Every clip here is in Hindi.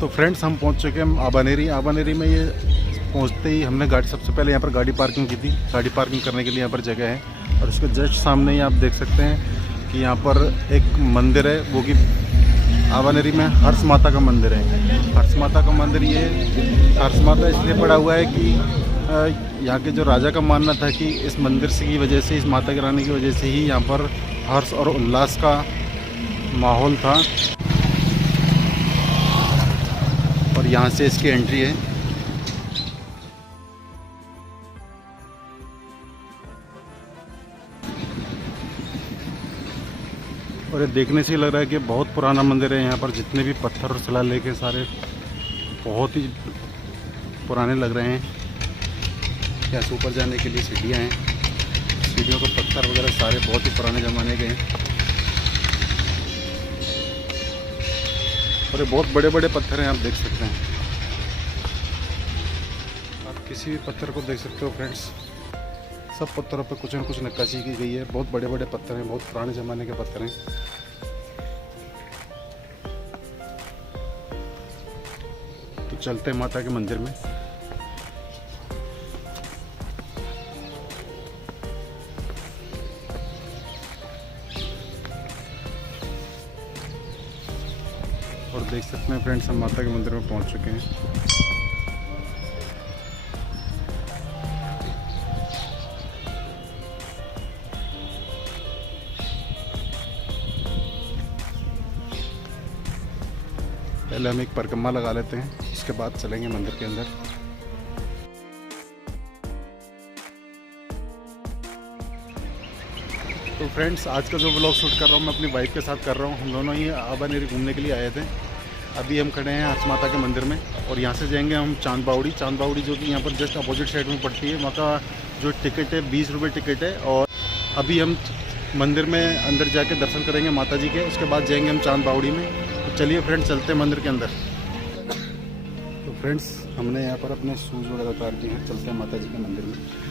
तो फ्रेंड्स हम पहुंच चुके हैं आबानेरी में। ये पहुंचते ही हमने सबसे पहले यहाँ पर गाड़ी पार्किंग की थी। गाड़ी पार्किंग करने के लिए यहाँ पर जगह है और उसके जस्ट सामने ही आप देख सकते हैं कि यहाँ पर एक मंदिर है, वो कि आबानेरी में हर्ष माता का मंदिर है। हर्ष माता का मंदिर, ये हर्ष माता इसलिए पड़ा हुआ है कि यहाँ के जो राजा का मानना था कि इस मंदिर से की वजह से, इस माता के रहने की वजह से ही यहाँ पर हर्ष और उल्लास का माहौल था और यहाँ से इसकी एंट्री है। और ये देखने से लग रहा है कि बहुत पुराना मंदिर है। यहाँ पर जितने भी पत्थर और शिलालेख हैं सारे बहुत ही पुराने लग रहे हैं। यहाँ से ऊपर जाने के लिए सीढ़ियाँ हैं, सीढ़ियों के पत्थर वगैरह सारे बहुत ही पुराने ज़माने के हैं और ये बहुत बड़े बड़े पत्थर हैं, आप देख सकते हैं। आप किसी भी पत्थर को देख सकते हो फ्रेंड्स, सब पत्थरों पे कुछ न कुछ नक्काशी की गई है। बहुत बड़े बड़े पत्थर हैं, बहुत पुराने ज़माने के पत्थर हैं। तो चलते हैं माता के मंदिर में। और देख सकते हैं फ्रेंड्स, हम माता के मंदिर में पहुंच चुके हैं। पहले हम एक परिक्रमा लगा लेते हैं, उसके बाद चलेंगे मंदिर के अंदर। तो फ्रेंड्स, आज का जो व्लॉग शूट कर रहा हूँ मैं अपनी वाइफ के साथ कर रहा हूँ। हम दोनों ही आबानेरी घूमने के लिए आए थे। अभी हम खड़े हैं हर्ष माता के मंदिर में और यहाँ से जाएंगे हम चांद बावड़ी जो कि यहाँ पर जस्ट अपोजिट साइड में पड़ती है। वहाँ का जो टिकट है 20 रुपये टिकट है। और अभी हम मंदिर में अंदर जाके दर्शन करेंगे माता जी के, उसके बाद जाएंगे हम चांद बावड़ी में। तो चलिए फ्रेंड्स, चलते हैं मंदिर के अंदर। तो फ्रेंड्स, हमने यहाँ पर अपने शूज़ वगैरह उतार दिए हैं, चलते हैं माता जी के मंदिर में।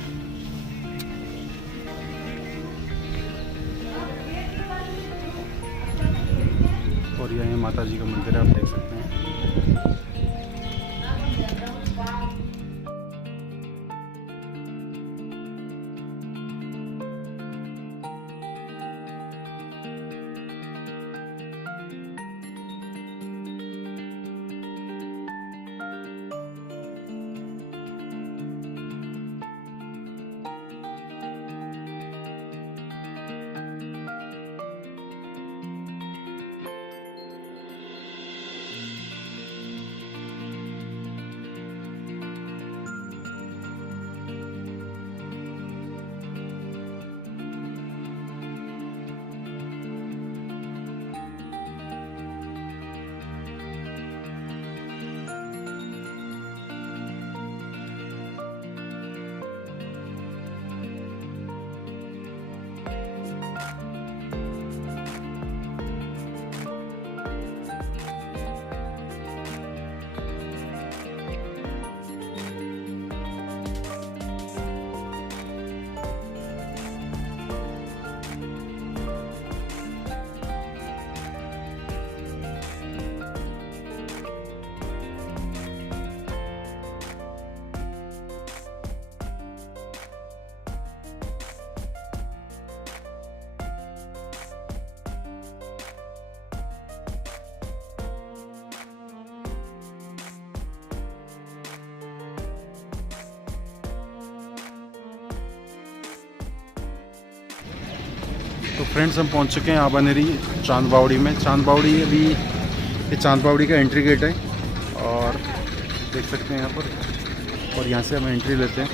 और यह माता जी का मंदिर है, आप देख सकते हैं। तो फ्रेंड्स, हम पहुंच चुके हैं आबानेरी चांद बावड़ी में। चांद बावड़ी अभी ये चांद बावड़ी का एंट्री गेट है और देख सकते हैं यहाँ पर। और यहाँ से हम एंट्री लेते हैं।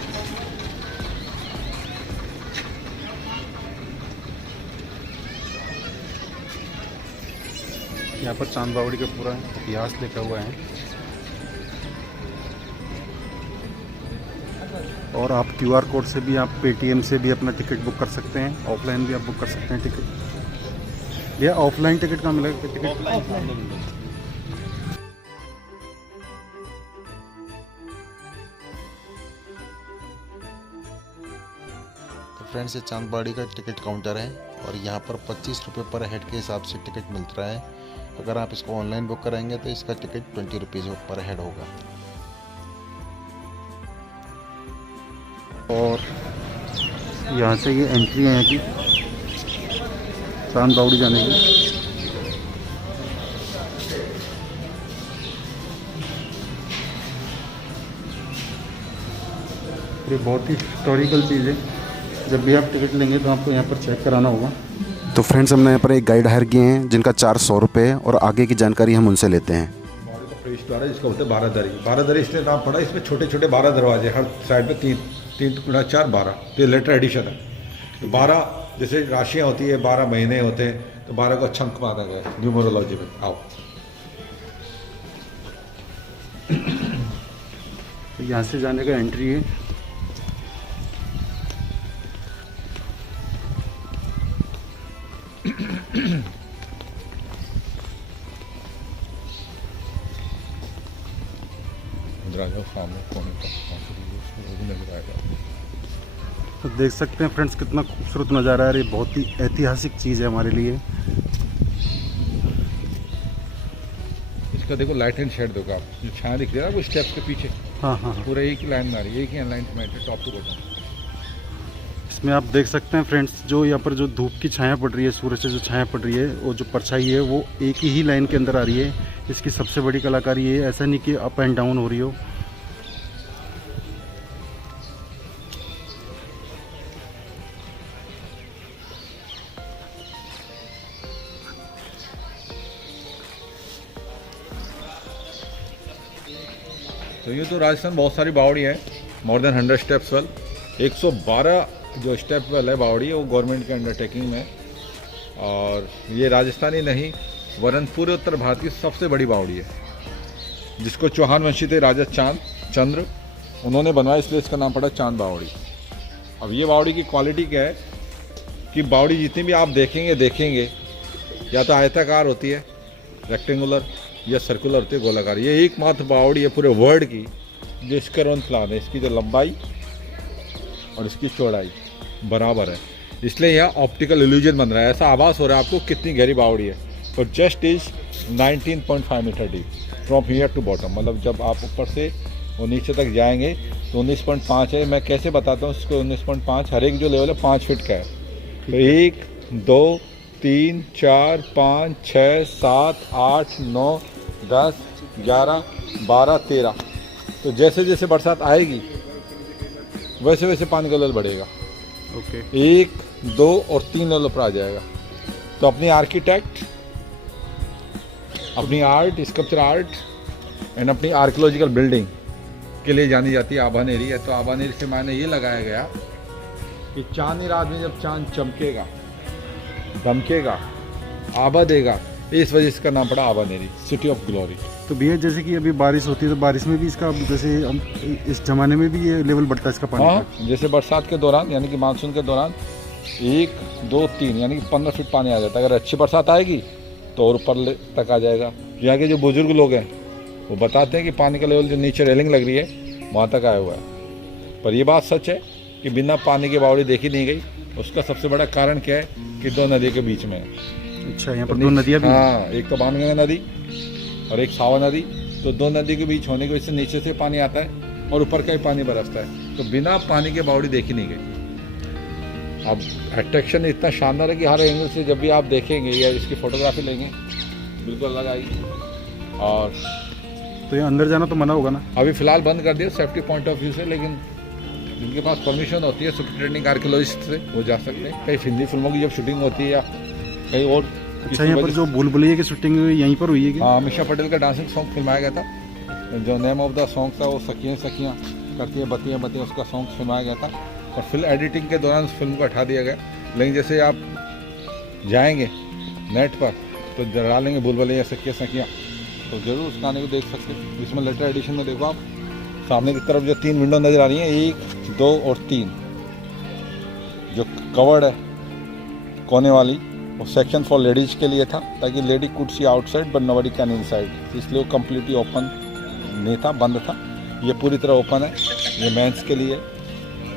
यहाँ पर चांद बावड़ी का पूरा इतिहास लिखा हुआ है और आप QR कोड से भी, आप पेटीएम से भी अपना टिकट बुक कर सकते हैं। ऑफलाइन भी आप बुक कर सकते हैं टिकट। भैया ऑफलाइन टिकट कहाँ मिलेगा? टिकट तो फ्रेंड्स, ये चांद बावड़ी का टिकट काउंटर है और यहाँ पर 25 रुपये पर हेड के हिसाब से टिकट मिलता है। अगर आप इसको ऑनलाइन बुक कराएंगे तो इसका टिकट 20 रुपीज़ पर हेड होगा। और यहाँ से ये एंट्री है कि चांद बावड़ी जाने की। ये बहुत ही हिस्टोरिकल चीज़ है, जब भी आप टिकट लेंगे तो आपको यहाँ पर चेक कराना होगा। तो फ्रेंड्स, हमने यहाँ पर एक गाइड हायर किए हैं जिनका चार्ज 100 रुपये है और आगे की जानकारी हम उनसे लेते हैं। हमारे को प्रवेश द्वार है जिसका बोलते हैं 12 दरी इसलिए नाम पड़ा। इसमें छोटे छोटे 12 दरवाजे, हर साइड में 3 गुणा 4 12। तो ये लेटर एडिशन है। तो 12 जैसे राशियाँ होती है, 12 महीने होते हैं, तो 12 को अच्छा अंक माना गया है न्यूमरोलॉजी में। आओ, तो यहाँ से जाने का एंट्री है। तो देख सकते हैं फ्रेंड्स कितना खूबसूरत नज़ारा है। ये बहुत ही ऐतिहासिक चीज़ है हमारे लिए। इसका देखो लाइट एंड शेड देखो आप, जो छाया दिख रहा है वो स्टेप्स के पीछे। हाँ हाँ हाँ, पूरा एक ही लाइन में आ रही है, एक ही अलाइनमेंट है टॉप टू बॉटम। इसमें आप देख सकते हैं फ्रेंड्स, जो यहाँ पर जो धूप की छाया पड़ रही है, सूरज से जो छाया पड़ रही है, वो जो परछाई है वो एक ही लाइन के अंदर आ रही है। इसकी सबसे बड़ी कलाकारी ये है, ऐसा नहीं कि अप एंड डाउन हो रही हो। तो ये तो राजस्थान बहुत सारी बावड़ी है, मोर देन 100 स्टेप्स वेल। 112 जो स्टेप वेल है बावड़ी है वो गवर्नमेंट के अंडरटेकिंग में। और ये राजस्थानी नहीं वरन पूरे उत्तर भारत की सबसे बड़ी बावड़ी है, जिसको चौहान वंशी थे राजा चंद्र, उन्होंने बनवाया, इसलिए इसका नाम पड़ा चांद बावड़ी। अब ये बावड़ी की क्वालिटी क्या है कि बावड़ी जितनी भी आप देखेंगे या तो आयताकार होती है, रेक्टेंगुलर, या सर्कुलर होती है, गोलाकार। ये एकमात्र बावड़ी है पूरे वर्ल्ड की जो स्क्वायर प्लान है। इसकी जो लंबाई और इसकी चौड़ाई बराबर है, इसलिए यहाँ ऑप्टिकल इल्यूजन बन रहा है। ऐसा आभास हो रहा है आपको कितनी गहरी बावड़ी है। तो just is 19.5 metre deep from here to bottom. मतलब जब आप ऊपर से और नीचे तक जाएंगे तो 19.5 है। मैं कैसे बताता हूँ इसको 19.5, हर एक जो लेवल है 5 फीट का है। तो 1 2 3 4 5 6 7 8 9 10 11 12 13। तो जैसे जैसे बरसात आएगी वैसे वैसे पानी का लेवल बढ़ेगा। ओके, 1 2 और 3 लेवल पर आ जाएगा। तो अपनी आर्किटेक्ट, अपनी आर्ट, स्कल्पचर आर्ट एंड अपनी आर्कियोलॉजिकल बिल्डिंग के लिए जानी जाती है आभानेरी है। तो आभानेरी से मायने ये लगाया गया कि चांदनी रात में जब चांद चमकेगा, दमकेगा, आभा देगा, इस वजह से इसका नाम पड़ा आभानेरी, सिटी ऑफ ग्लोरी। तो भैया जैसे कि अभी बारिश होती है तो बारिश में भी इसका, जैसे इस जमाने में भी ये लेवल बढ़ता है इसका पानी हाँ, का? जैसे बरसात के दौरान यानी कि मानसून के दौरान 1 2 3 यानी कि 15 फीट पानी आ जाता है। अगर अच्छी बरसात आएगी तो और ऊपर तक आ जाएगा। यहाँ के जो बुजुर्ग लोग हैं वो बताते हैं कि पानी का लेवल जो नीचे रेलिंग लग रही है वहाँ तक आया हुआ है। पर ये बात सच है कि बिना पानी की बावड़ी देखी नहीं गई। उसका सबसे बड़ा कारण क्या है कि 2 नदी के बीच में है। अच्छा, यहाँ पर 2 नदियाँ भी? हाँ, एक तो बाणगंगा नदी और एक सावा नदी। तो 2 नदी के बीच होने की वजह से नीचे से पानी आता है और ऊपर का ही पानी बरसता है। तो बिना पानी के बावड़ी देखी नहीं गई। अब अट्रैक्शन इतना शानदार है कि हर एंगल से जब भी आप देखेंगे या इसकी फोटोग्राफी लेंगे बिल्कुल अलग आएगी। और तो ये अंदर जाना तो मना होगा ना? अभी फ़िलहाल बंद कर दिया सेफ्टी पॉइंट ऑफ व्यू से, लेकिन जिनके पास परमिशन होती है सुपरिटेंडिंग आर्कियोलॉजिस्ट से वो जा सकते हैं। कई हिंदी फिल्मों की जब शूटिंग होती है या कहीं और। अच्छा, यहाँ पर जो भूल भुलैया की शूटिंग हुई यहीं पर हुई है क्या? हाँ, अमीषा पटेल का डांसिंग सॉन्ग फिल्माया गया था। जो नेम ऑफ द सॉन्ग था वो सखियाँ सखियाँ करती है बत्तियाँ बत्तियाँ, उसका सॉन्ग फिल्माया गया था। और फिल्म एडिटिंग के दौरान उस फिल्म को हटा दिया गया। लेकिन जैसे आप जाएंगे नेट पर तो डालेंगे भूल भुलैया सखियाँ सखियाँ, तो जरूर उस गाने को देख सकते हैं। इसमें लेटर एडिशन में देखो आप, सामने की तरफ जो 3 विंडो नज़र आ रही हैं, 1 2 और 3, जो कवर्ड है कोने वाली, वो सेक्शन फॉर लेडीज़ के लिए था ताकि lady could see outside but nobody can inside. इसलिए वो कम्प्लीटली ओपन नहीं था, बंद था। ये पूरी तरह ओपन है। ये मेंस के लिए।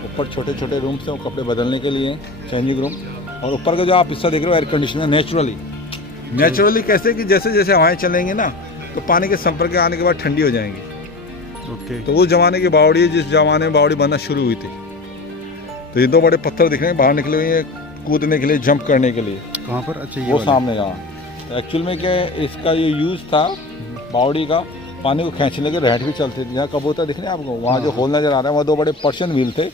ऊपर छोटे छोटे रूम्स हैं, वो कपड़े बदलने के लिए, चेंजिंग रूम। और ऊपर का जो आप हिस्सा देख रहे हो एयर कंडीशनर नेचुरली नेचुरली कैसे कि जैसे जैसे हवाएं चलेंगी ना तो पानी के संपर्क में आने के बाद ठंडी हो जाएंगी। ओके। तो उस जमाने की बावड़ी है जिस जमाने में बावड़ी बनना शुरू हुई थी। तो ये दो बड़े पत्थर दिख रहे हैं बाहर निकले हुए हैं कूदने के लिए, जंप करने के लिए। कहाँ पर? अच्छा ये वो वाला। सामने यहाँ एक्चुअल में क्या है, इसका ये यूज था बावड़ी का पानी को खींचने के, रहट भी चलती थी। यहाँ कबूतर दिख रहे हैं आपको, वहाँ जो होल नजर आ रहा है वहाँ दो बड़े पर्शियन व्हील थे,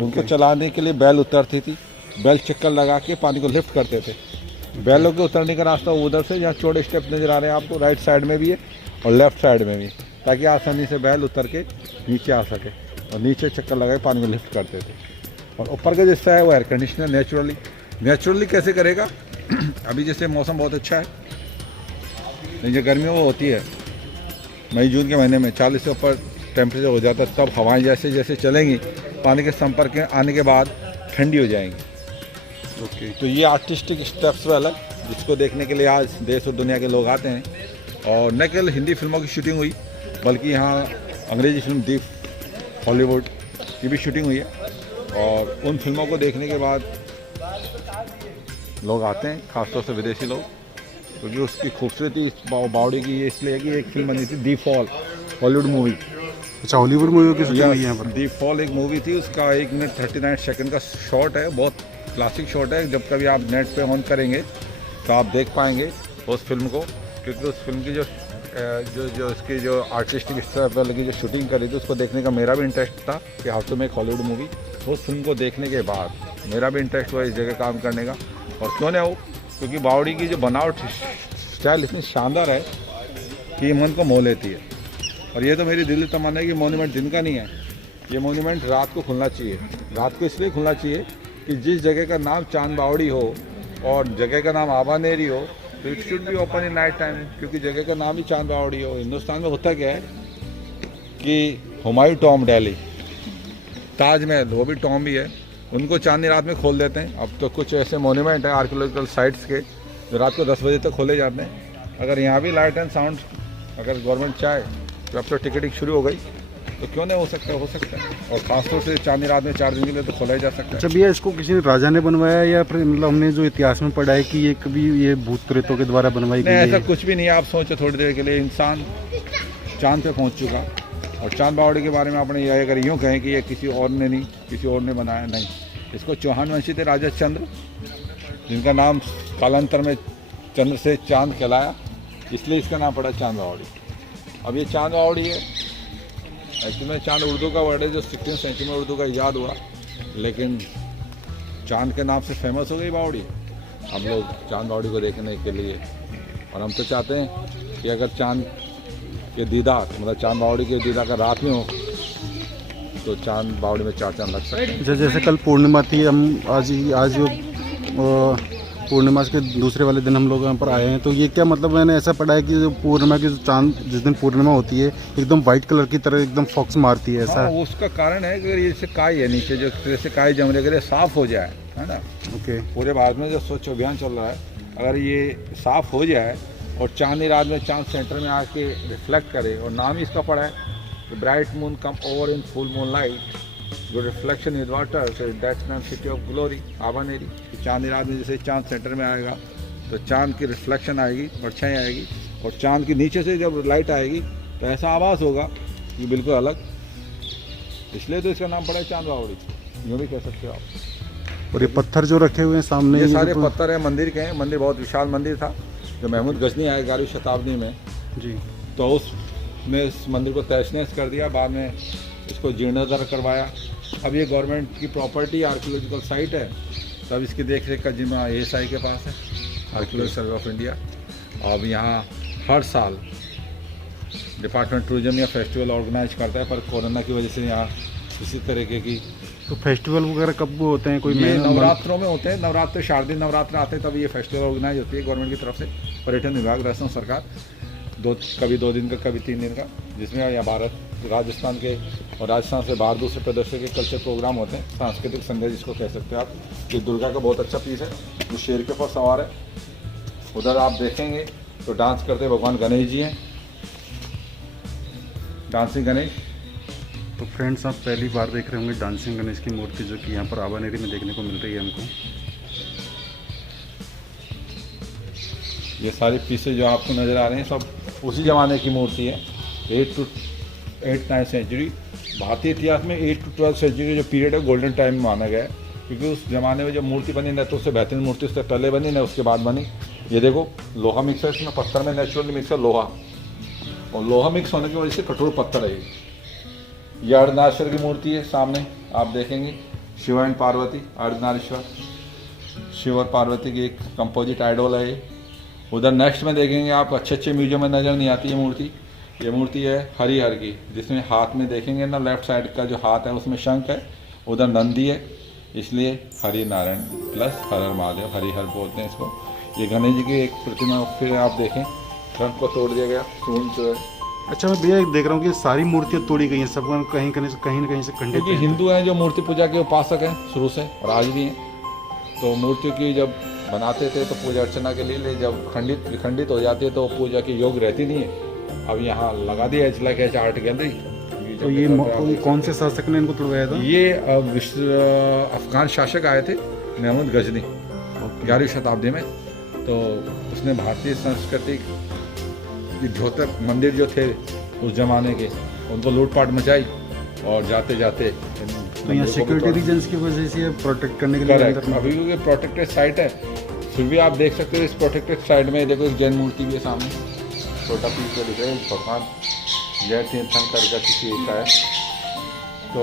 उनको चलाने के लिए बैल उतरती थी। बैल चक्कर लगा के पानी को लिफ्ट करते थे। बैलों के उतरने का रास्ता उधर से, यहाँ चौड़े स्टेप नजर आ रहे हैं आपको, राइट साइड में भी है और लेफ्ट साइड में भी, ताकि आसानी से बैल उतर के नीचे आ सके और नीचे चक्कर लगा के पानी को लिफ्ट करते थे। और ऊपर का हिस्सा है वो एयर कंडीशनर नेचुरली कैसे करेगा अभी जैसे मौसम बहुत अच्छा है, नहीं जो गर्मी वो होती है मई जून के महीने में 40 से ऊपर टेम्परेचर हो जाता है, तब हवाएं जैसे जैसे चलेंगी पानी के संपर्क में आने के बाद ठंडी हो जाएंगी। ओके। तो ये आर्टिस्टिक स्टेप्स वाला जिसको देखने के लिए आज देश और दुनिया के लोग आते हैं। और न केवल हिंदी फिल्मों की शूटिंग हुई बल्कि यहाँ अंग्रेजी फिल्म दी हॉलीवुड की भी शूटिंग हुई है। और उन फिल्मों को देखने के बाद लोग आते हैं, खासतौर से विदेशी लोग, क्योंकि उसकी खूबसूरती बावड़ी की ये इसलिए है कि एक फिल्म बनी थी दी फॉल, हॉलीवुड मूवी। अच्छा हॉलीवुड मूवी की शूटिंग हुई है यहाँ पर? दी फॉल एक मूवी थी, उसका 1 मिनट 39 सेकंड का शॉट है, बहुत क्लासिक शॉट है। जब कभी आप नेट पे ऑन करेंगे तो आप देख पाएंगे उस फिल्म को, क्योंकि उस फिल्म की जो इसकी जो आर्टिस्टिक स्टेप लगी जो शूटिंग करी थी उसको देखने का मेरा भी इंटरेस्ट था कि how to make Hollywood movie. उस फिल्म को देखने के बाद मेरा भी इंटरेस्ट हुआ इस जगह काम करने का। और क्यों ना हो, क्योंकि बावड़ी की जो बनावट स्टाइल इतनी शानदार है कि ये मन को मोह लेती है। और ये तो मेरी दिली तमन्ना है कि मोन्यूमेंट दिन का नहीं है, ये मोन्यूमेंट रात को खुलना चाहिए। रात को इसलिए खुलना चाहिए कि जिस जगह का नाम चांद बावड़ी हो और जगह का नाम आबानेरी हो तो it should be open in night time, क्योंकि जगह का नाम ही चांद बावड़ी हो। हिंदुस्तान में होता क्या है कि हुमायूं टॉम दिल्ली, ताजमहल वो भी टॉम भी है, उनको चांदनी रात में खोल देते हैं। अब तो कुछ ऐसे मोन्यूमेंट है आर्कियोलॉजिकल साइट्स के जो रात को 10 बजे तक खोले जाते हैं। अगर यहाँ भी लाइट एंड साउंड अगर गवर्नमेंट चाहे तो अब तो टिकटिंग शुरू हो गई तो क्यों नहीं हो सकता है। और खासतौर से चांदनी रात में 4 दिन के लिए तो खोला ही जा सकता है। अच्छा भैया इसको किसी ने राजा ने बनवाया या फिर मतलब हमने जो इतिहास में पढ़ा है कि ये कभी ये भूत प्रेतों के द्वारा बनवाई गई नहीं, है? ऐसा कुछ भी नहीं है। आप सोचो थोड़ी देर के लिए इंसान चांद पे पहुंच चुका और चांद बावड़ी के बारे में आपने ये अगर यूँ कहें कि ये किसी और ने नहीं, किसी और ने बनाया, नहीं। इसको चौहान वंशी थे राजा चंद्र, जिनका नाम कालांतर में चंद्र से चांद कहलाया, इसलिए इसका नाम पड़ा चांद बावड़ी। अब ये चांद बावड़ी है, एक्चुअली में चांद उर्दू का वर्ड है जो 16वीं सेंचुरी में उर्दू का ईजाद हुआ, लेकिन चांद के नाम से फेमस हो गई बावड़ी। हम लोग चांद बावड़ी को देखने के लिए, और हम तो चाहते हैं कि अगर चांद के दीदार मतलब चांद बावड़ी के दीदार का रात में हो तो चांद बावड़ी में 4 चांद लग सकते हैं। जैसे कल पूर्णिमा थी, हम आज जो पूर्णिमा के दूसरे वाले दिन हम लोग यहाँ पर आए हैं, तो ये क्या मतलब मैंने ऐसा पढ़ा है कि जो पूर्णिमा की जो चांद जिस दिन पूर्णिमा होती है एकदम वाइट कलर की तरह एकदम फॉक्स मारती है, ऐसा? हाँ, उसका कारण है कि अगर ये काई है नीचे, जो जैसे काई जम रही, अगर ये साफ हो जाए, है ना। ओके। पूरे भारत में जो स्वच्छ अभियान चल रहा है, अगर ये साफ हो जाए और चांदनी रात में चांद सेंटर में आके रिफ्लेक्ट करे, और नाम ही इसका पड़ा है bright moon come over in full moon light जो reflection is water, so that's नाम सिटी ऑफ ग्लोरी आबानेरी। चांदनी रात में जैसे चांद सेंटर में आएगा तो चांद की रिफ्लेक्शन आएगी, परछाई आएगी, और चांद के नीचे से जब लाइट आएगी तो ऐसा आभास होगा कि बिल्कुल अलग, इसलिए तो इसका नाम पड़ा है चांद बावड़ी, यूँ भी कह सकते हो आप। और ये पत्थर जो रखे हुए हैं सामने, ये सारे पत्थर हैं मंदिर के हैं। मंदिर बहुत विशाल मंदिर था जो महमूद गजनी आए 11वीं शताब्दी में जी, तो उसने इस मंदिर को तहस नहस कर दिया, बाद में इसको जीर्णोद्धार करवाया। अब ये गवर्नमेंट की प्रॉपर्टी आर्कियोलॉजिकल साइट है, तब इसकी देख रेख का जिम्मा ASI के पास है, आर्कियोलॉजिकल सर्वे ऑफ इंडिया। अब यहाँ हर साल डिपार्टमेंट टूरिज्म या फेस्टिवल ऑर्गेनाइज करता है, पर कोरोना की वजह से यहाँ किसी तरीके की। तो फेस्टिवल वगैरह कब होते हैं? कोई ये नवरात्रों में होते हैं, नवरात्र शारदीय नवरात्र आते हैं तब ये फेस्टिवल ऑर्गेनाइज होती है गवर्नमेंट की तरफ से, पर्यटन विभाग, राजस्थान सरकार, कभी 2 दिन का, कभी 3 दिन का, जिसमें यहाँ भारत राजस्थान के और राजस्थान से बाहर दूसरे प्रदेशों के कल्चर प्रोग्राम होते हैं, सांस्कृतिक संध्या जिसको कह सकते हैं आप। ये दुर्गा का बहुत अच्छा पीस है जो शेर के ऊपर सवार है। उधर आप देखेंगे तो डांस करते भगवान गणेश जी हैं, डांसिंग गणेश। तो फ्रेंड्स आप पहली बार देख रहे होंगे डांसिंग गणेश की मूर्ति जो कि यहाँ पर आबानेरी में देखने को मिल रही है हमको। ये सारी पीसेज जो आपको नज़र आ रहे हैं सब उसी ज़माने की मूर्ति है। 8-9 सेंचुरी भारतीय इतिहास में 8 to 12 सेंचुरी जो पीरियड है गोल्डन टाइम में माना गया है, क्योंकि उस ज़माने में जब मूर्ति बनी ना तो उससे बेहतरीन मूर्ति उससे पहले बनी ना उसके बाद बनी। ये देखो लोहा मिक्स है इसमें, पत्थर में नेचुरली मिक्स है लोहा, और लोहा मिक्स होने की वजह से कठोर पत्थर है ये अर्धनारीश्वर की मूर्ति है। सामने आप देखेंगे शिव एंड पार्वती, अर्धनारीश्वर शिव और पार्वती की एक कंपोजिट आइडोल है ये। उधर नेक्स्ट में देखेंगे आप, अच्छे अच्छे म्यूजियम में नज़र नहीं आती ये मूर्ति है हरिहर की, जिसमें हाथ में देखेंगे ना लेफ्ट साइड का जो हाथ है उसमें शंख है, उधर नंदी है, इसलिए हरि नारायण प्लस हर हर महादेव हरिहर बोलते हैं इसको। ये गणेश जी की एक प्रतिमा फिर आप देखें, ट्रंक को तोड़ दिया गया, सूंड जो है। अच्छा मैं भैया देख रहा हूँ कि सारी मूर्तियाँ तोड़ी गई हैं, सब कहीं न कहीं से खंडित क्योंकि हिंदू हैं जो मूर्ति पूजा के उपासक हैं शुरू से और आज भी हैं, तो मूर्तियों की जब बनाते थे तो पूजा अर्चना के लिए, जब विखंडित हो जाती है तो पूजा की योग रहती नहीं है। अब यहाँ लगा दिया है लाइक एच आर्ट गैलरी। तो ये कौन से शासक ने इनको तोड़वाया था? ये अफगान शासक आए थे महमूद गजनी 11वीं शताब्दी में, तो उसने भारतीय संस्कृति द्योतक मंदिर जो थे उस जमाने के उनको लूटपाट मचाई, और जाते जाते तो यहाँ सिक्योरिटी रीजन्स की वजह से प्रोटेक्ट करने के लिए अंदर अभी भी प्रोटेक्टेड साइट है, फिर भी आप देख सकते हो इस प्रोटेक्टेड साइट में देखो एक जैन मूर्ति भी है सामने, छोटा पीस को दिख रहा है भगवान जय तीर्थंकर का किसी का है। तो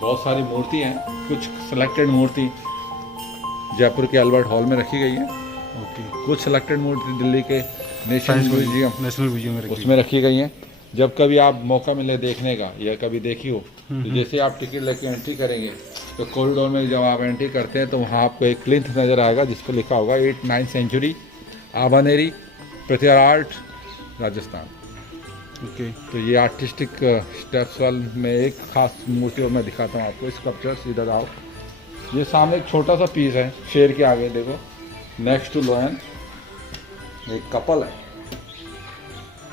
बहुत सारी मूर्ति हैं, कुछ सिलेक्टेड मूर्ति जयपुर के अल्बर्ट हॉल में रखी गई है, कुछ सिलेक्टेड मूर्ति दिल्ली के नेशनल म्यूजियम में उसमें रखी गई हैं। जब कभी आप मौका मिले देखने का या कभी देखी हो तो जैसे आप टिकट लेके एंट्री करेंगे तो कॉरिडोर में जब आप एंट्री करते हैं तो वहाँ आपको एक प्लिंथ नज़र आएगा जिस पर लिखा होगा 8-9 सेंचुरी आबानेरी पृथ्वी आर्ट राजस्थान। तो ये आर्टिस्टिक स्टेप्स वाल में एक खास मूर्ति और मैं दिखाता हूँ आपको, स्कल्पचर्स इधर आओ। ये सामने एक छोटा सा पीस है शेर के आगे देखो, नेक्स्ट टू लोयन एक कपल है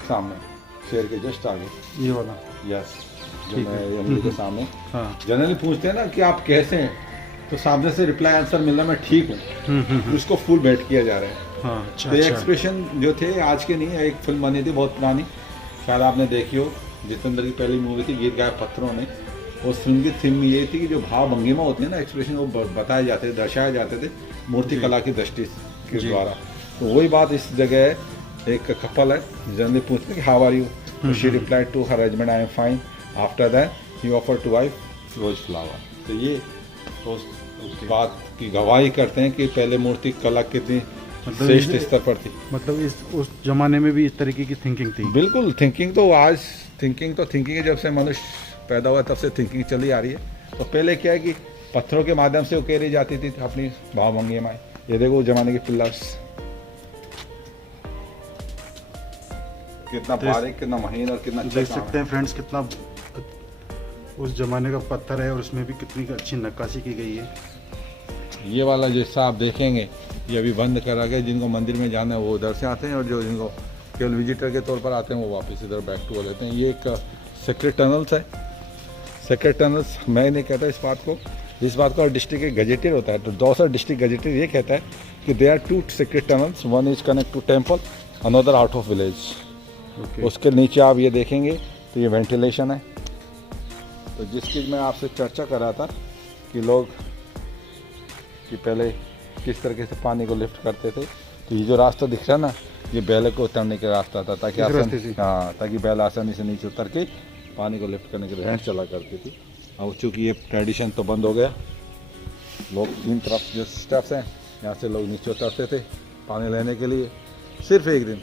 सामने शेर के जस्ट आगे, ये वाला यस जो मैं के सामने। हाँ। जनरली पूछते हैं ना कि आप कैसे हैं, तो सामने से रिप्लाई आंसर मिल रहा मैं ठीक हूँ, उसको फुल बैठ किया जा रहा है। हाँ, अच्छा, तो एक्सप्रेशन जो थे आज के नहीं है, एक फिल्म बनी थी बहुत पुरानी, शायद आपने देखी हो, जितेंद्र की पहली मूवी थी गीत गाए पत्थरों ने। उस फिल्म की थीम ये थी कि जो भाव भंगिमा होती है ना, एक्सप्रेशन वो बताए जाते थे, दर्शाए जाते थे मूर्ति कला की दृष्टि के द्वारा। तो वही बात इस जगह एक कपल है, जनरली पूछते हैं कि how are you, she replied to her husband I am fine, after that he offer to wife rose flower. तो ये उस बात की गवाही करते हैं कि पहले मूर्ति कला कितनी श्रेष्ठ स्तर पर थी। मतलब उस जमाने में भी इस तरीके की थिंकिंग थी। बिल्कुल, थिंकिंग तो आज थिंकिंग है, जब से मनुष्य पैदा हुआ तब से थिंकिंग चली आ रही है। तो पहले क्या है कि पत्थरों के माध्यम से उकेरी जाती थी अपनी भाव भंगिमाएं। ये देखो जमाने के पिलर्स कितना बारीक, कितना महीन और कितना देख सकते हैं फ्रेंड्स, कितना उस जमाने का पत्थर है और उसमें भी कितनी अच्छी नक्काशी की गई है। ये वाला जैसा आप देखेंगे ये अभी बंद करा गया, जिनको मंदिर में जाना है वो उधर से आते हैं और जो जिनको केवल विजिटर के तौर पर आते हैं वो वापस इधर बैक टू हो लेते हैं। ये एक सेक्रेट टनल्स है। सेक्रेट टनल्स मैं नहीं कहता इस बात को डिस्ट्रिक्ट के गजेटेड होता है, तो दौसा डिस्ट्रिक्ट गजेटेड ये कहता है कि they are 2 secret tunnels, one is connect to temple, another out of village. उसके नीचे आप ये देखेंगे तो ये वेंटिलेशन है। तो जिसकी मैं आपसे चर्चा कर रहा था कि लोग कि पहले किस तरीके से पानी को लिफ्ट करते थे, तो ये जो रास्ता दिख रहा है ना, ये बैल को उतरने का रास्ता था, ताकि बैल आसानी से नीचे उतर के पानी को लिफ्ट करने के लिए हैंड चला करती थी। अब चूँकि ये ट्रेडिशन तो बंद हो गया, लोग 3 तरफ जो स्टेप्स हैं यहाँ से लोग नीचे उतरते थे पानी लेने के लिए। सिर्फ एक दिन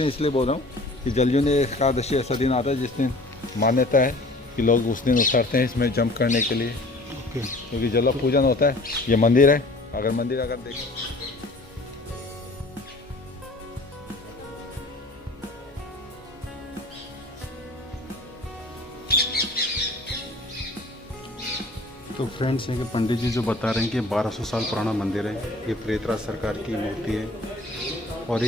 इसलिए बोल रहा हूँ कि जलयुनी एकादशी ऐसा दिन आता है जिस दिन मान्यता है कि लोग उस दिन उतरते हैं इसमें जंप करने के लिए, क्योंकि जल पूजन होता है। ये मंदिर है, अगर देखें तो फ्रेंड्स ये कि पंडित जी जो बता रहे हैं कि 1200 साल पुराना मंदिर है, ये प्रेतराज सरकार की मूर्ति है। और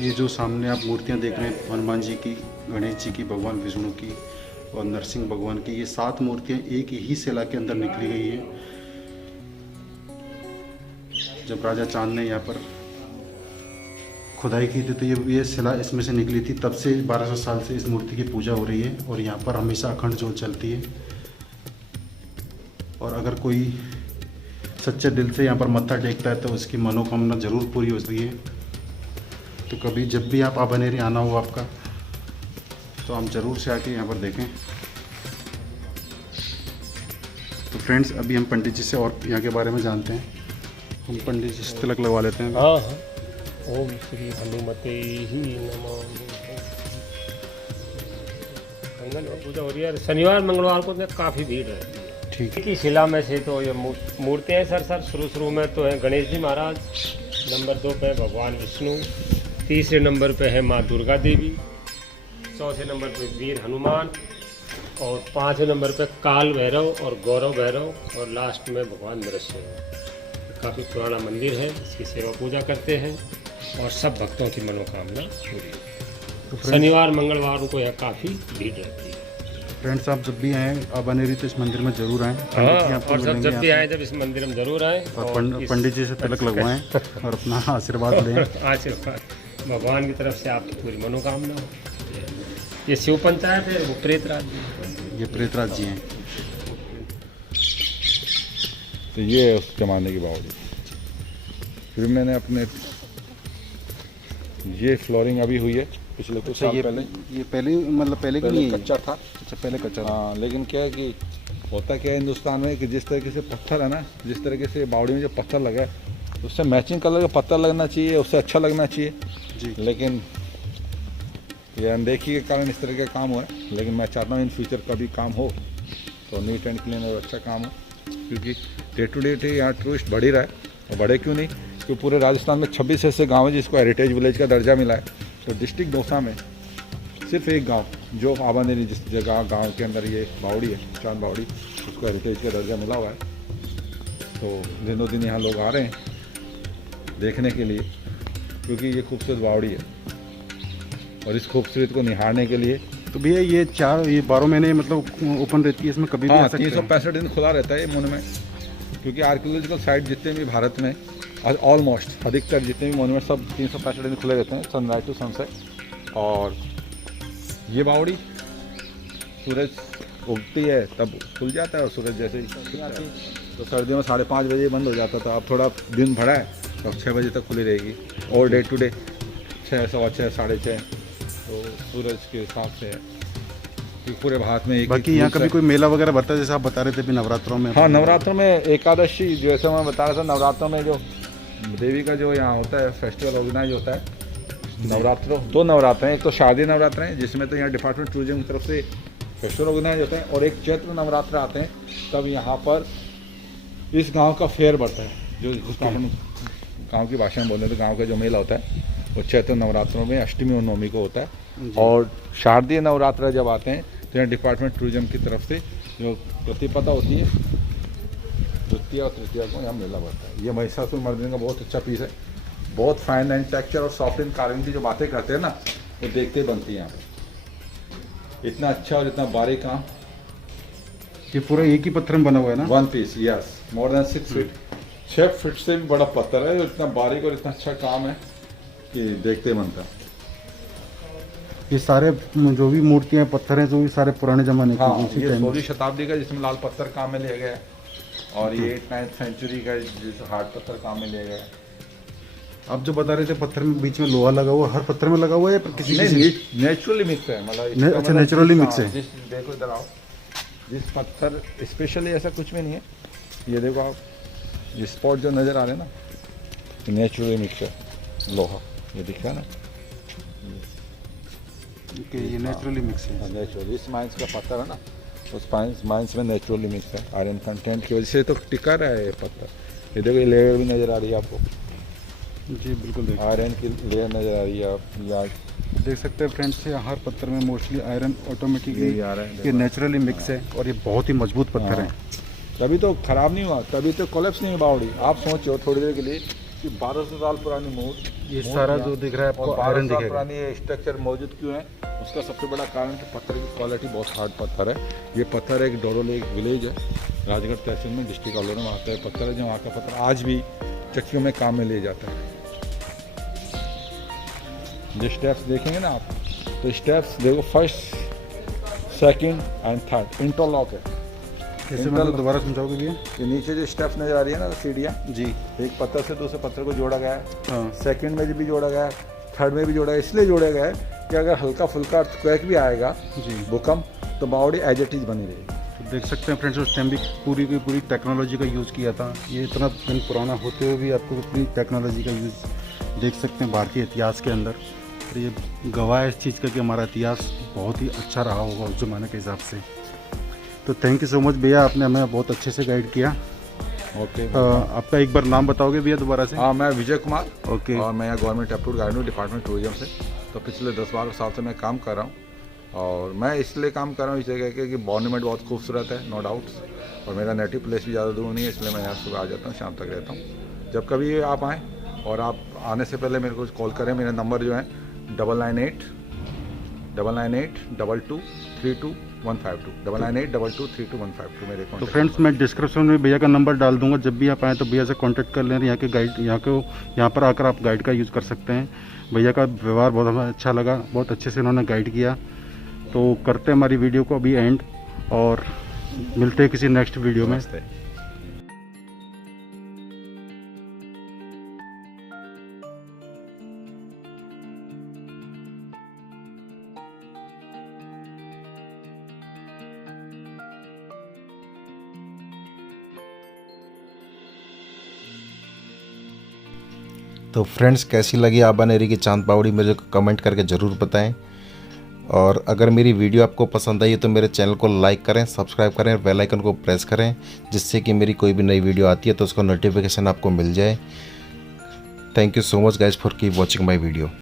ये जो सामने आप मूर्तियाँ देख रहे हैं, हनुमान जी की, गणेश जी की, भगवान विष्णु की और नरसिंह भगवान की, ये 7 मूर्तियाँ एक ही शिला के अंदर निकली गई हैं, जब राजा चांद ने यहाँ पर खुदाई की थी तो ये शिला इसमें से निकली थी। तब से 1200 साल से इस मूर्ति की पूजा हो रही है और यहाँ पर हमेशा अखंड ज्योत चलती है। और अगर कोई सच्चे दिल से यहाँ पर मत्था टेकता है तो उसकी मनोकामना ज़रूर पूरी होती है। तो कभी जब भी आप आबानेरी आना हो आपका तो हम ज़रूर से आके यहाँ पर देखें। तो फ्रेंड्स, अभी हम पंडित जी से और यहाँ के बारे में जानते हैं। हम पंडित जी से तिलक लगवा लेते हैं। हाँ हाँ। ओम श्री हनुमते ही नमः। पूजा हो रही है। शनिवार मंगलवार को काफ़ी भीड़ रहती है। ठीक की शिला में से तो ये मूर्तियाँ हैं सर शुरू में तो है गणेश जी महाराज, नंबर 2 पे है भगवान विष्णु, तीसरे नंबर पे है माँ दुर्गा देवी, चौथे नंबर पे वीर हनुमान और 5वें नंबर पे काल भैरव और गौरव भैरव और लास्ट में भगवान नरसिंह। काफ़ी पुराना मंदिर है, इसकी सेवा पूजा करते हैं और सब भक्तों की मनोकामना पूरी है। शनिवार मंगलवार को यह काफ़ी भीड़ रहती है। फ्रेंड्स, आप जब भी आएँ आबानेरी तो इस मंदिर में ज़रूर आएँ। हाँ, और जब भी आए जब इस मंदिर में ज़रूर आएँ और पंडित जी से तिलक लगवाएं और अपना आशीर्वाद लें। आशीर्वाद भगवान की तरफ से आपकी पूरी मनोकामना हो। ये शिव पंचायत है, वो प्रेतराज जी। ये प्रेतराज जी हैं। तो ये है उस जमाने की बावड़ी। फिर मैंने अपने ये फ्लोरिंग अभी हुई है पिछले कुछ साल पहले। ये पहले मतलब पहले की पहले नहीं है? कच्चा था। अच्छा, पहले कच्चा था। हाँ, लेकिन क्या है कि होता क्या है हिंदुस्तान में कि जिस तरीके से पत्थर है ना, जिस तरीके से बावड़ी में जो पत्थर लगा है उससे मैचिंग कलर का पत्थर लगना चाहिए, उससे अच्छा लगना चाहिए जी। लेकिन ये अनदेखी के कारण इस तरह का काम हुआ है। लेकिन मैं चाहता हूँ इन फ्यूचर कभी काम हो तो नीट एंड क्लीन और अच्छा काम हो, क्योंकि डे टू डे यहाँ टूरिस्ट बढ़ ही रहा है। और बढ़े क्यों नहीं, क्योंकि पूरे राजस्थान में 26 ऐसे गाँव है जिसको हेरिटेज विलेज का दर्जा मिला है। तो डिस्ट्रिक्ट दौसा में सिर्फ एक गांव जो आबानेरी जिस जगह गांव के अंदर ये बावड़ी है, चांद बावड़ी, उसको हेरिटेज का दर्जा मिला हुआ है। तो दिनों दिन यहाँ लोग आ रहे हैं देखने के लिए, क्योंकि ये खूबसूरत बावड़ी है और इस खूबसूरत को निहारने के लिए। तो भैया ये 12 महीने मतलब ओपन रहती है, इसमें कभी भी आ सकते हैं? 365 दिन खुला रहता है ये मोन्यूमेंट, क्योंकि आर्कियोलॉजिकल साइट जितने भी भारत में ऑलमोस्ट अधिकतर जितने भी मोन्यूमेंट सब 365 दिन खुले रहते हैं, सनराइज टू सनसेट। और ये बावड़ी सूरज उगती है तब खुल जाता है और सूरज जैसे ही खुल जाती है तो सर्दियों में 5:30 बजे बंद हो जाता था। अब थोड़ा दिन बढ़ा है तो अब 6 बजे तक खुली रहेगी और डे टू डे 6, 6:15, 6:30 तो सूरज के हिसाब से है। पूरे भारत में एक बाकी यहाँ कभी कोई मेला वगैरह भरता है जैसे आप बता रहे थे अभी नवरात्रों में? हाँ, नवरात्रों में एकादशी जैसे मैं बता रहा था, नवरात्रों में जो देवी का जो यहाँ होता है फेस्टिवल ऑर्गेनाइज होता है नवरात्रों, 2 नवरात्र हैं। एक तो शारदीय नवरात्र हैं जिसमें तो यहाँ डिपार्टमेंट टूरिज्म की तरफ से फेस्टिवल ऑर्गेनाइज होता है, और एक चैत्र नवरात्र आते हैं तब यहाँ पर इस गांव का फेयर बढ़ता है, जो जिसको हम गांव की भाषा में बोलते हैं। तो गांव का जो मेला होता है वो चैत्र नवरात्रों में अष्टमी और नवमी को होता है। और शारदीय नवरात्र जब आते हैं तो यहाँ डिपार्टमेंट टूरिज्म की तरफ से जो प्रतिपदा होती है, द्वितीय और तृतीया को यहाँ मेला बढ़ता है। ये महिषासुर मर्दिनी का बहुत अच्छा पीस है, बहुत फाइन एंड टेक्सचर और सॉफ्ट एंड कार्विंग की जो बातें करते हैं ना वो देखते बनती है यहाँ पे। इतना अच्छा और इतना बारीक काम। ये पूरा एक ही पत्थर में बना हुआ है ना? 1 piece, yes, more than 6 feet, 6 feet से भी बड़ा पत्थर है। इतना बारीक और इतना अच्छा काम है कि देखते बनता है। ये सारे जो भी मूर्तियाँ पत्थर हैं जो भी सारे पुराने जमाने के? हाँ, उसी ये टाइम 16वीं शताब्दी का जिसमें लाल पत्थर काम में लिया गया है, और ये 8th-9th सेंचुरी का जिस हार्ड पत्थर काम में लिया गया है। आप जो बता रहे थे पत्थर में बीच में लोहा लगा हुआ, हर पत्थर में लगा हुआ है या किसी नेचुरली मिक्स है, मतलब अच्छा, नेचुरली मिक्स है। देखो इधर आओ, जिस पत्थर स्पेशली ऐसा कुछ भी नहीं है। ये देखो आप, ये स्पॉट जो नज़र आ रहे हैं ना, नेचुरली मिक्स है लोहा, ये दिख रहा है ना, ये नेचुरली मिक्स है। नेचुरली इस माइंस का पत्थर है ना, उस माइंस में नेचुरली मिक्स है। आयरन कंटेंट की वजह से तो टिका रहा है ये पत्थर। ये देखो, ये लेयर भी नज़र आ रही है आपको। जी बिल्कुल, आयरन की लेयर नज़र आ रही है, आप या देख सकते हैं फ्रेंड्स। हर पत्थर में मोस्टली आयरन ऑटोमेटिकली आ रहा है, ये नेचुरली मिक्स है और ये बहुत ही मजबूत पत्थर है। तभी तो खराब नहीं हुआ, तभी तो कोलैप्स नहीं हुई बावड़ी। आप सोचो थोड़ी देर के लिए कि 1200 साल पुरानी मूर्त, ये सारा जो दिख रहा है आपको आयरन दिखेगा। पुरानी ये स्ट्रक्चर मौजूद क्यों है, उसका सबसे बड़ा कारण कि पत्थर की क्वालिटी बहुत हार्ड पत्थर है। ये पत्थर एक डोरोले एक विलेज है, राजगढ़ तहसील में, डिस्ट्रिक्ट ऑलोरा में आता है पत्थर है, जो वहाँ का पत्थर आज भी चक्कियों में काम में ले जाता है। जो स्टेप्स देखेंगे ना आप, तो स्टेप्स देखो, first, second and third interlock है। ऐसे मतलब दोबारा समझाओगे भैया? ये नीचे जो स्टेप्स नजर आ रही है ना सीढ़ियाँ, जी। एक पत्थर से दूसरे पत्थर को जोड़ा गया है, हाँ। सेकंड में भी जोड़ा गया है, थर्ड में भी जोड़ा है। इसलिए जोड़ा गया है कि अगर हल्का फुल्का अर्थक्वेक भी आएगा, जी। भूकंप, तो बावड़ी एज इट इज बनी रहेगी। तो देख सकते हैं फ्रेंड्स, उस टाइम भी पूरी की पूरी टेक्नोलॉजी का यूज़ किया था। ये इतना दिन पुराना होते हुए भी आपको अपनी टेक्नोलॉजी का यूज़ देख सकते हैं भारतीय इतिहास के अंदर। और ये गवाह है इस चीज़ का कि हमारा इतिहास बहुत ही अच्छा रहा होगा उस ज़माने के हिसाब से। तो थैंक यू सो मच भैया, आपने हमें बहुत अच्छे से गाइड किया। ओके। आपका एक बार नाम बताओगे भैया दोबारा से? हाँ, मैं विजय कुमार। ओके। और मैं यहाँ गवर्नमेंट अप्रूव्ड गाइड हूँ डिपार्टमेंट टूरिज्म से। तो पिछले 10-12 साल से मैं काम कर रहा हूँ, और मैं इसलिए काम कर रहा हूँ इस जगह के कि गवर्नमेंट बहुत खूबसूरत है, नो डाउट्स, और मेरा नेटिव प्लेस भी ज़्यादा दूर नहीं है, इसलिए मैं यहाँ सुबह आ जाता हूँ, शाम तक रहता हूँ। जब कभी आप आएँ, और आप आने से पहले मेरे को कॉल करें। मेरा नंबर जो है 998 22 32 152, 998 22 32 152 मेरे तो कॉन्टैक्ट। फ्रेंड्स, मैं डिस्क्रिप्शन में भैया का नंबर डाल दूंगा। जब भी आप आएँ तो भैया से कांटेक्ट कर लें। यहाँ के गाइड, यहाँ पर आकर आप गाइड का यूज़ कर सकते हैं। भैया का व्यवहार बहुत हमें अच्छा लगा, बहुत अच्छे से उन्होंने गाइड किया। तो करते हैं हमारी वीडियो को अभी एंड, और मिलते हैं किसी नेक्स्ट वीडियो में। नमस्ते। तो फ्रेंड्स, कैसी लगी आबानेरी की चांद बावड़ी मुझे कमेंट करके ज़रूर बताएं। और अगर मेरी वीडियो आपको पसंद आई तो मेरे चैनल को लाइक करें, सब्सक्राइब करें, बेल आइकन को प्रेस करें, जिससे कि मेरी कोई भी नई वीडियो आती है तो उसका नोटिफिकेशन आपको मिल जाए। Thank you so much guys for keep watching my video.